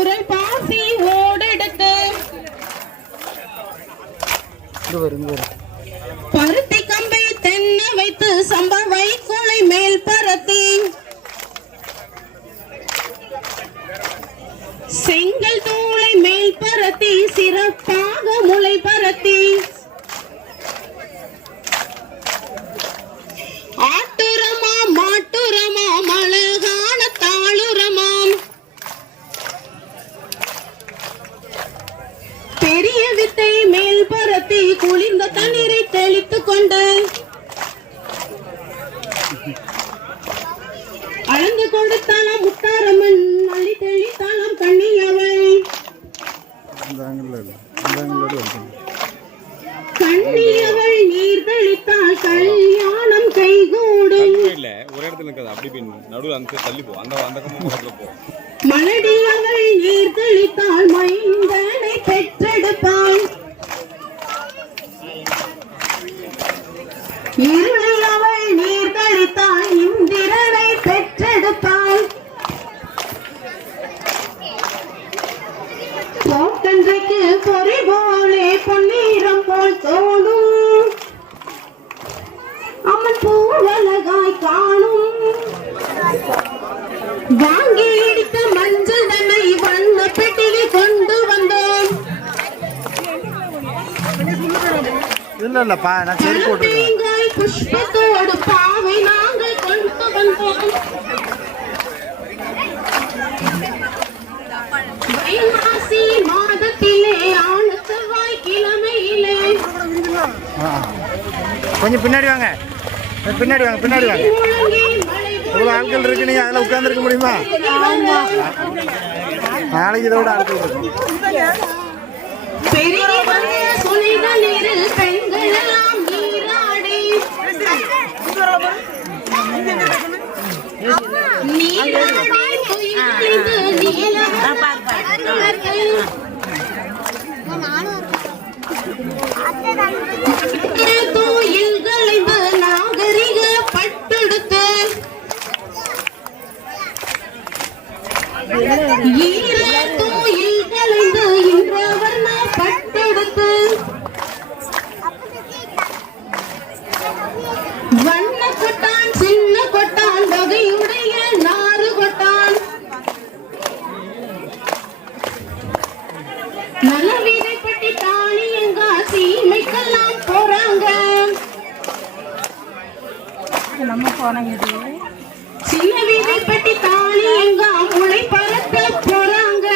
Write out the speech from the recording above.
குரல் பாசி ஓடெடுத்து பருத்தி கம்பை தென்ன வைத்து சம்பவை கூளை மேல் பரத்தி செங்கல் தூளை மேல் பரத்தி சிறப்பாக முளை பரத்தி ஆட்டுரமா மாட்டுரமா அழகான தாளுரமாம் பெரிய வித்தை மேல் பரத்தி குளிர்ந்த தண்ணீரை தெளித்துக் கொண்டு அளந்து கொடுத்தாலாம் முத்தாரம்மன் அள்ளி தெளித்தாலாம் கண்ணியவள் கண்ணியவள் நீர் தெளித்தால் கல்யாணம் கைகூடும் மலடியவள் நீர் தெளித்தால் மைந்தனை பெற்றெடுப்பாள் இருளியவள் நீர் தெளித்தால் இந்திரனை பெற்றெடுப்பாள் போக்கன்றைக்கு பொறி போலே பொன்னீரம் போல் தோணும் அம்மன் பூவழகாய் காணும் வாங்கி இடித்த மஞ்சள் தன்னை வண்ண பெட்டியை கொண்டு வந்தோம் தேங்காய் புஷ்பத்தோடு பாவை நாங்கள் கொண்டு வந்தோம் வைகாசி மாதத்திலே ஆனத்தவாய் கிழமையிலே கொஞ்சம் பின்னாடி வாங்க பின்னாடி வாங்க பின்னாடி வாங்க இவ்வளோ ஆட்கள் இருக்கு நீங்க அதில் உட்கார்ந்துருக்க முடியுமா நாளைக்கு இதோட ஆட்கள் இருக்கும் பெரிய சுனைத நீரில் பெண்கள் எல்லாம் நீராடி நாகரிக பட்டெடுத்து இன்றவர்ண பட்டெடுத்து வண்ண கொட்டான் சின்ன கொட்டான் வகையுடைய நாறு கொட்டான் நல்ல வீதைப்பட்டி தாணி எங்க சீமைக்கெல்லாம் போறாங்க சின்ன வீதைப்பட்டி தாணி எங்க முளை பறக்க போறாங்க